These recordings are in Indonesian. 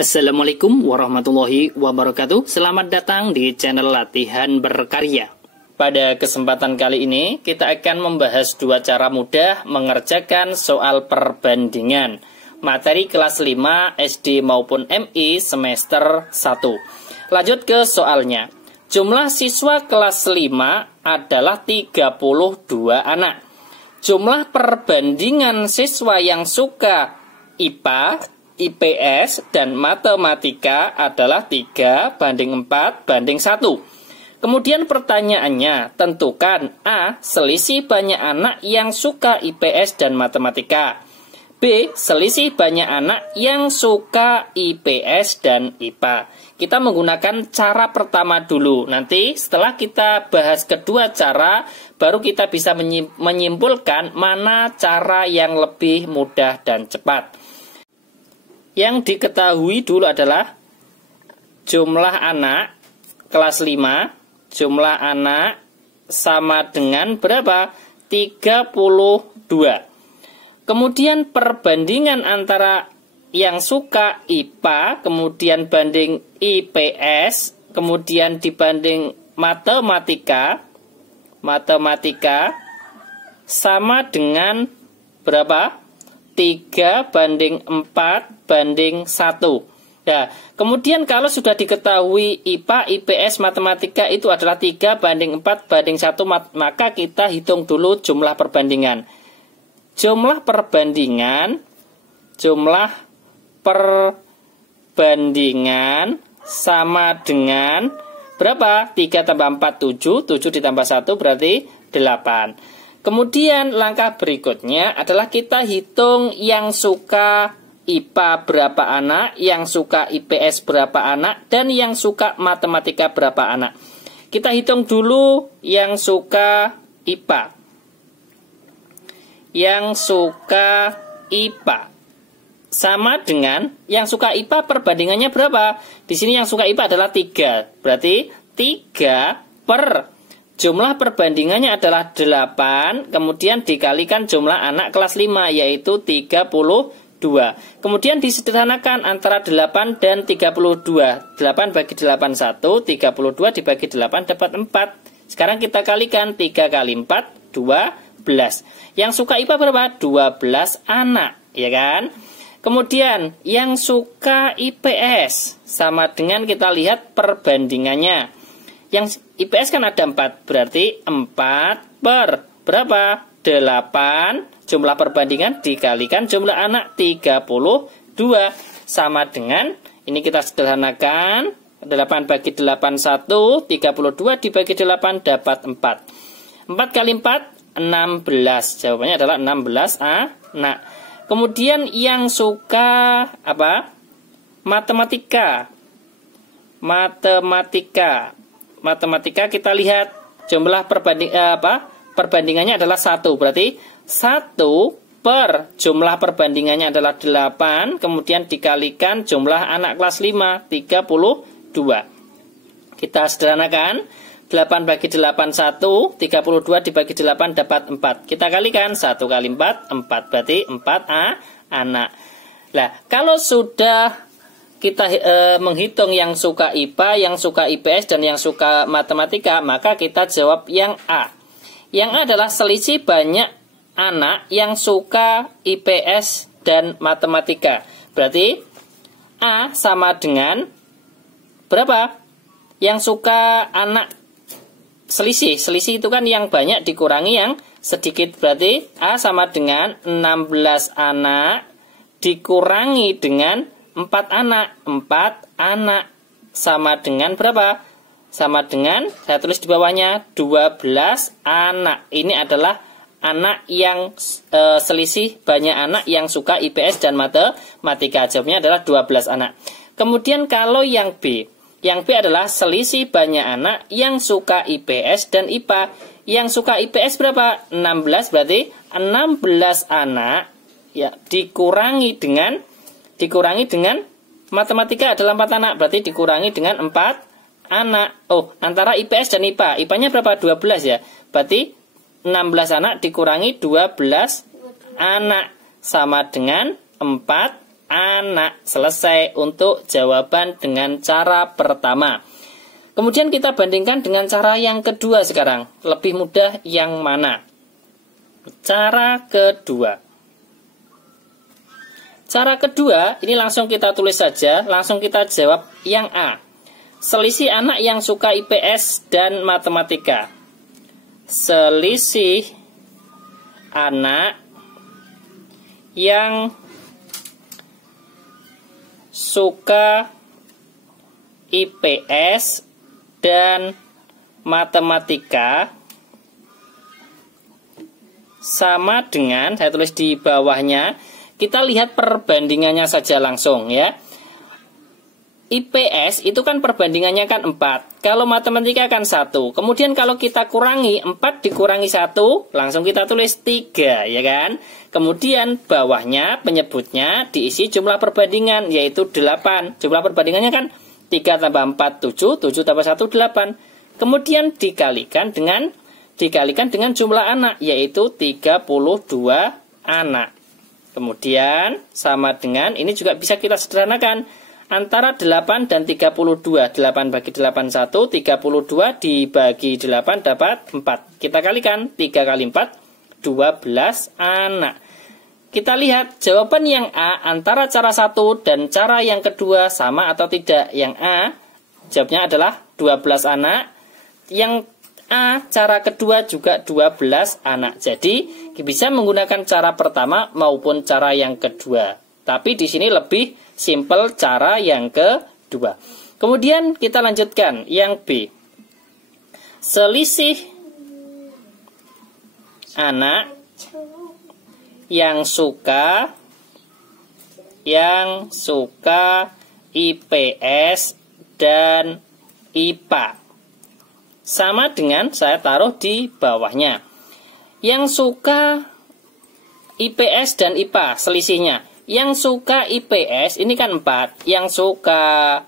Assalamualaikum warahmatullahi wabarakatuh. Selamat datang di channel Latihan Berkarya. Pada kesempatan kali ini kita akan membahas dua cara mudah mengerjakan soal perbandingan materi kelas 5 SD maupun MI semester 1. Lanjut ke soalnya. Jumlah siswa kelas 5 adalah 32 anak. Jumlah perbandingan siswa yang suka IPA, IPS, dan matematika adalah 3:4:1. Kemudian pertanyaannya, tentukan A. Selisih banyak anak yang suka IPS dan matematika. B. Selisih banyak anak yang suka IPS dan IPA. Kita menggunakan cara pertama dulu. Nanti setelah kita bahas kedua cara, baru kita bisa menyimpulkan mana cara yang lebih mudah dan cepat. Yang diketahui dulu adalah jumlah anak kelas 5, jumlah anak sama dengan berapa? 32. Kemudian perbandingan antara yang suka IPA, kemudian banding IPS, kemudian dibanding matematika sama dengan berapa? 3:4:1. Nah, kemudian kalau sudah diketahui IPA, IPS, matematika itu adalah 3:4:1, maka kita hitung dulu jumlah perbandingan. Jumlah perbandingan sama dengan berapa? 3 tambah 4, 7. 7 ditambah 1 berarti 8. Kemudian langkah berikutnya adalah kita hitung yang suka IPA berapa anak, yang suka IPS berapa anak, dan yang suka matematika berapa anak. Kita hitung dulu yang suka IPA. Yang suka IPA sama dengan yang suka IPA perbandingannya berapa? Di sini yang suka IPA adalah 3. Berarti 3 per jumlah perbandingannya adalah 8, kemudian dikalikan jumlah anak kelas 5, yaitu 32. Kemudian disederhanakan antara 8 dan 32. 8 bagi 8, 1. 32 dibagi 8 dapat 4. Sekarang kita kalikan 3 kali 4, 12. Yang suka IPA berapa? 12 anak, ya kan? Kemudian yang suka IPS sama dengan kita lihat perbandingannya. Yang IPS kan ada 4, berarti 4 per berapa? 8, jumlah perbandingan dikalikan jumlah anak 32. Sama dengan, ini kita sederhanakan, 8 bagi 8, 1, 32 dibagi 8 dapat 4. 4 kali 4, 16. Jawabannya adalah 16 anak. Kemudian yang suka apa? Matematika kita lihat jumlah perbandingannya adalah 1. Berarti 1 per jumlah perbandingannya adalah 8, kemudian dikalikan jumlah anak kelas 5, 32. Kita sederhanakan, 8 bagi 8, 1, 32 dibagi 8 dapat 4. Kita kalikan 1 kali 4, 4. Berarti 4 anak. Nah, kalau sudah kita menghitung yang suka IPA, yang suka IPS, dan yang suka matematika, maka kita jawab yang A. Yang A adalah selisih banyak anak yang suka IPS dan matematika. Berarti A sama dengan berapa? Yang suka anak selisih. Selisih itu kan yang banyak dikurangi yang sedikit. Berarti A sama dengan 16 anak dikurangi dengan 4 anak. 4 anak sama dengan berapa? Sama dengan, saya tulis di bawahnya, 12 anak. Ini adalah anak yang selisih banyak anak yang suka IPS dan matematika. Jawabnya adalah 12 anak. Kemudian kalau yang B. Yang B adalah selisih banyak anak yang suka IPS dan IPA. Yang suka IPS berapa? 16. Berarti 16 anak ya dikurangi dengan matematika adalah 4 anak, berarti dikurangi dengan 4 anak. Oh, antara IPS dan IPA. IPA-nya berapa? 12 ya. Berarti 16 anak dikurangi 12 anak sama dengan 4 anak. Selesai untuk jawaban dengan cara pertama. Kemudian kita bandingkan dengan cara yang kedua sekarang. Lebih mudah yang mana? Cara kedua. Cara kedua, ini langsung kita tulis saja, langsung kita jawab yang A. Selisih anak yang suka IPS dan matematika. Selisih anak yang suka IPS dan matematika sama dengan, saya tulis di bawahnya, kita lihat perbandingannya saja langsung ya. IPS itu kan perbandingannya kan 4. Kalau matematika kan 1. Kemudian kalau kita kurangi 4 dikurangi 1, langsung kita tulis 3 ya kan. Kemudian bawahnya penyebutnya diisi jumlah perbandingan yaitu 8. Jumlah perbandingannya kan 3 tambah 4 7, 7 tambah 1 8. Kemudian dikalikan dengan jumlah anak yaitu 32 anak. Kemudian sama dengan ini juga bisa kita sederhanakan antara 8 dan 32. 8 bagi 8 1, 32 dibagi 8 dapat 4. Kita kalikan 3 kali 4 12 anak. Kita lihat jawaban yang A antara cara 1 dan cara yang kedua sama atau tidak. Yang A jawabnya adalah 12 anak. Yang A cara kedua juga 12 anak. Jadi bisa menggunakan cara pertama maupun cara yang kedua. Tapi di sini lebih simpel cara yang kedua. Kemudian kita lanjutkan yang B. Selisih anak yang suka IPS dan IPA. Sama dengan saya taruh di bawahnya. Yang suka IPS dan IPA selisihnya. Yang suka IPS ini kan 4. Yang suka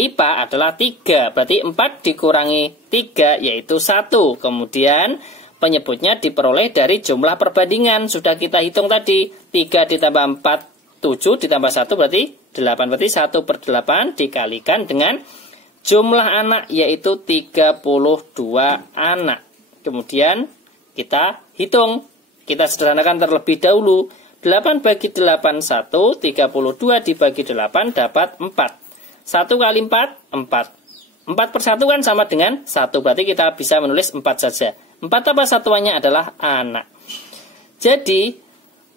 IPA adalah 3. Berarti 4 dikurangi 3 yaitu 1. Kemudian penyebutnya diperoleh dari jumlah perbandingan. Sudah kita hitung tadi. 3 ditambah 4 7 ditambah 1 berarti 8. Berarti 1 per 8 dikalikan dengan jumlah anak yaitu 32 anak. Kemudian kita hitung. Kita sederhanakan terlebih dahulu. 8 bagi 8 1, 32 dibagi 8 dapat 4. 1 kali 4, 4. 4 per 1 kan sama dengan 1. Berarti kita bisa menulis 4 saja. 4 tambah satuannya adalah anak. Jadi,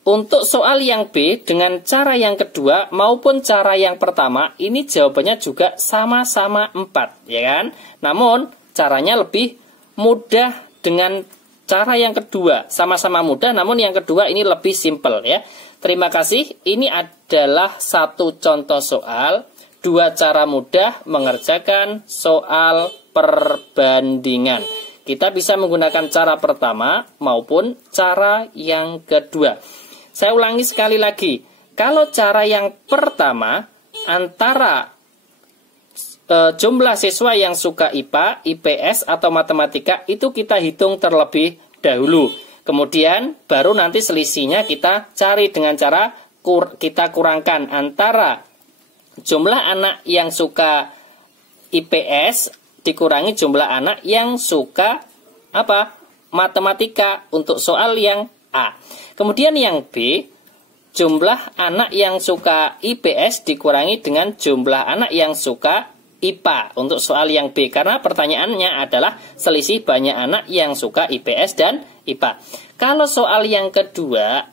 untuk soal yang B dengan cara yang kedua maupun cara yang pertama, ini jawabannya juga sama-sama 4. Ya kan? Namun, caranya lebih mudah dengan cara yang kedua, sama-sama mudah, namun yang kedua ini lebih simpel ya. Terima kasih. Ini adalah satu contoh soal, 2 cara mudah mengerjakan soal perbandingan. Kita bisa menggunakan cara pertama maupun cara yang kedua. Saya ulangi sekali lagi. Kalau cara yang pertama antara jumlah siswa yang suka IPA, IPS, atau matematika itu kita hitung terlebih dahulu. Kemudian baru nanti selisihnya kita cari dengan cara kita kurangkan antara jumlah anak yang suka IPS dikurangi jumlah anak yang suka matematika untuk soal yang A. Kemudian yang B, jumlah anak yang suka IPS dikurangi dengan jumlah anak yang suka IPA untuk soal yang B, karena pertanyaannya adalah selisih banyak anak yang suka IPS dan IPA. Kalau soal yang kedua,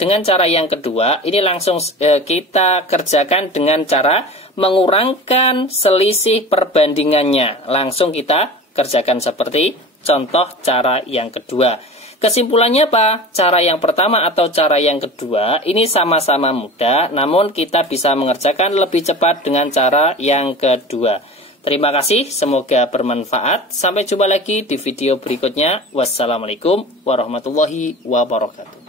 dengan cara yang kedua, ini langsung kita kerjakan dengan cara mengurangkan selisih perbandingannya. Langsung kita kerjakan seperti contoh cara yang kedua. Kesimpulannya apa? Cara yang pertama atau cara yang kedua ini sama-sama mudah, namun kita bisa mengerjakan lebih cepat dengan cara yang kedua. Terima kasih, semoga bermanfaat. Sampai jumpa lagi di video berikutnya. Wassalamualaikum warahmatullahi wabarakatuh.